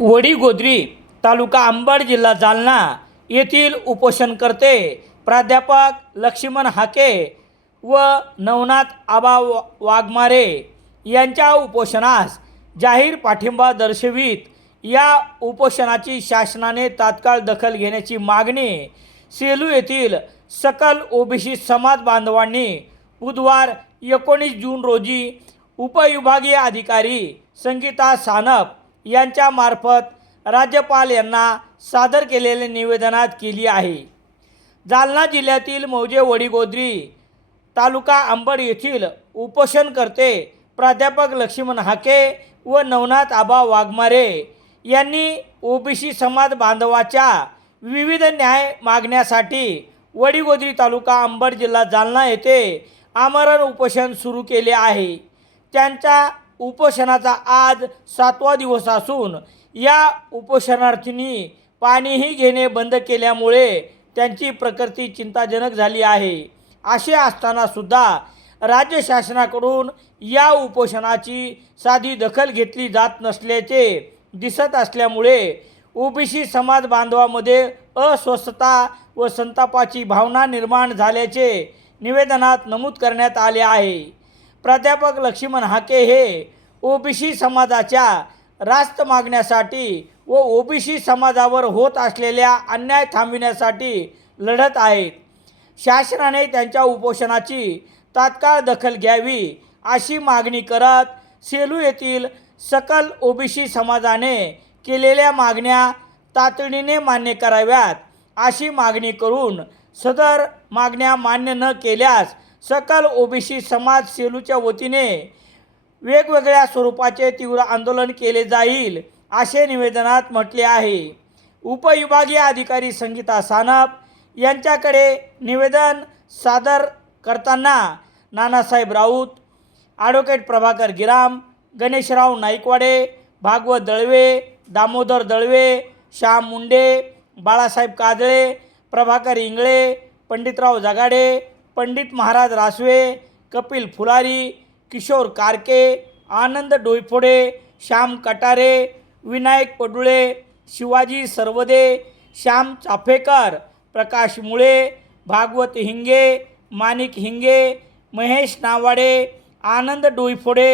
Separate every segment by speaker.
Speaker 1: वडीगोद्री तालुका अंबड जिल्हा जालना येथील उपोषणकर्ते प्राध्यापक लक्ष्मण हाके व नवनाथ आबा वाघमारे यांच्या उपोषणास जाहीर पाठिंबा दर्शवित या उपोषणाची शासनाने तात्काळ दखल घेण्याची मागणी सेलू येथील सकल ओबीसी समाज बांधवांनी बुधवार एकोणीस जून रोजी उपविभागीय अधिकारी संगीता सानप यांच्यामार्फत राज्यपाल यांना सादर केलेल्या निवेदनात केली आहे. जालना जिल्ह्यातील मौजे वडीगोद्री तालुका अंबड येथील उपोषणकर्ते प्राध्यापक लक्ष्मण हाके व नवनाथ आबा वाघमारे यांनी ओबीसी समाज बांधवाच्या विविध न्याय मागण्यासाठी वडीगोद्री तालुका अंबड जिल्हा जालना येथे आमरण उपोषण सुरू केले आहे. त्यांच्या उपोषणाचा आज सातवा दिवस असून या उपोषणार्थींनी पाणीही घेणे बंद केल्यामुळे त्यांची प्रकृती चिंताजनक झाली आहे. असे असतानासुद्धा राज्य शासनाकडून या उपोषणाची साधी दखल घेतली जात नसल्याचे दिसत असल्यामुळे ओबीसी समाज बांधवामध्ये अस्वस्थता व संतापाची भावना निर्माण झाल्याचे निवेदनात नमूद करण्यात आले आहे. प्राध्यापक लक्ष्मण हाके हे ओबीसी समाजाच्या रास्त मागण्यासाठी व ओबीसी समाजावर होत असलेल्या अन्याय थांबविण्यासाठी लढत आहेत. शासनाने त्यांच्या उपोषणाची तात्काळ दखल घ्यावी अशी मागणी करत सेलू येथील सकल ओबीसी समाजाने केलेल्या मागण्या तातडीने मान्य कराव्यात अशी मागणी करून सदर मागण्या मान्य न केल्यास सकल ओबीसी समाज सेलूच्या वतीने वेगवेगळ्या स्वरूपाचे तीव्र आंदोलन केले जाईल असे निवेदनात म्हटले आहे. उपविभागीय अधिकारी संगीता सानप यांच्याकडे निवेदन सादर करताना नानासाहेब राऊत ॲडव्होकेट प्रभाकर गिराम गणेशराव नाईकवाडे भागवत दळवे दामोदर दळवे श्याम मुंडे बाळासाहेब काजळे प्रभाकर इंगळे पंडितराव जगाडे पंडित महाराज रासवे कपिल फुलारी किशोर कारके आनंद डोईफोडे श्याम कटारे विनायक पडुळे शिवाजी सर्वदे श्याम चाफेकर प्रकाश मुळे भागवत हिंगे माणिक हिंगे महेश नावाडे आनंद डोईफोडे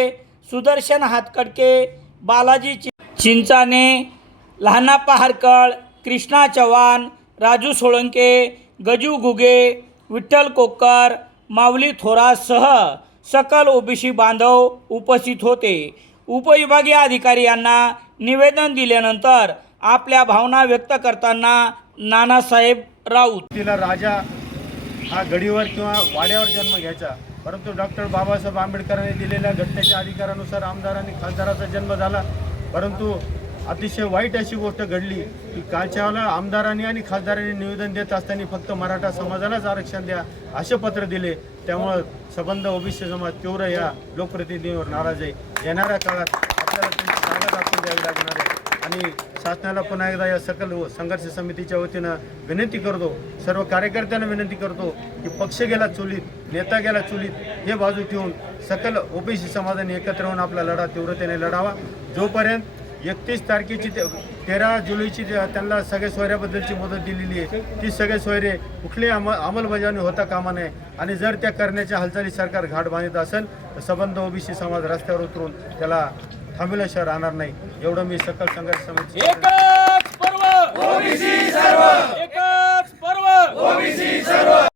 Speaker 1: सुदर्शन हातकडके बालाजी चि चिंचाने लहानाप्पा हरकळ कृष्णा चव्हाण राजू सोळंके गजू घुगे विठ्ठल कोक्कर माऊली थोरासह सकल ओबीसी बांधव उपस्थित होते. उपविभागीय अधिकारी यांना निवेदन दिल्यानंतर आपल्या भावना व्यक्त करताना नानासाहेब राऊत.
Speaker 2: तिला राजा हा गडीवर किंवा वाड्यावर जन्म घ्यायचा. परंतु डॉक्टर बाबासाहेब आंबेडकरांनी दिलेल्या घटनेच्या अधिकारानुसार आमदार आणि खासदाराचा जन्म झाला. परंतु अतिशय वाईट अशी गोष्ट घडली की कालच्या वेळेला आमदारांनी आणि खासदारांनी निवेदन देत असताना फक्त मराठा समाजालाच आरक्षण द्या असे पत्र दिले. त्यामुळं संबंध ओबीसी समाज तीव्र या लोकप्रतिनिधीवर नाराज आहे. येणाऱ्या काळात आपल्याला त्यांची जागा दाखवून द्यावी लागणार आहे. आणि शासनाला पुन्हा एकदा या सकल संघर्ष समितीच्या वतीनं विनंती करतो सर्व कार्यकर्त्यांना विनंती करतो की पक्ष गेला चुलीत नेता गेला चुलीत हे बाजू ठेवून सकल ओबीसी समाजाने एकत्र होऊन आपला लढा तीव्रतेने लढावा. जोपर्यंत एकतीस तारखेची ते- तेरा जुलैची त्यांना सगळ्या सोयऱ्याबद्दलची मुदत दिलेली आहे. ती सगळे सोयरे कुठली अम अंमलबजावणी होता कामा नये. आणि जर त्या करण्याच्या हालचाली सरकार घाट बांधत असेल तर संबंध ओबीसी समाज रस्त्यावर उतरून त्याला थांबविल्याशिवाय राहणार नाही. एवढं मी सकल संघर्ष समिती
Speaker 1: एकच पर्व! ओबीसी सर्व! एकच पर्व! ओबीसी सर्व!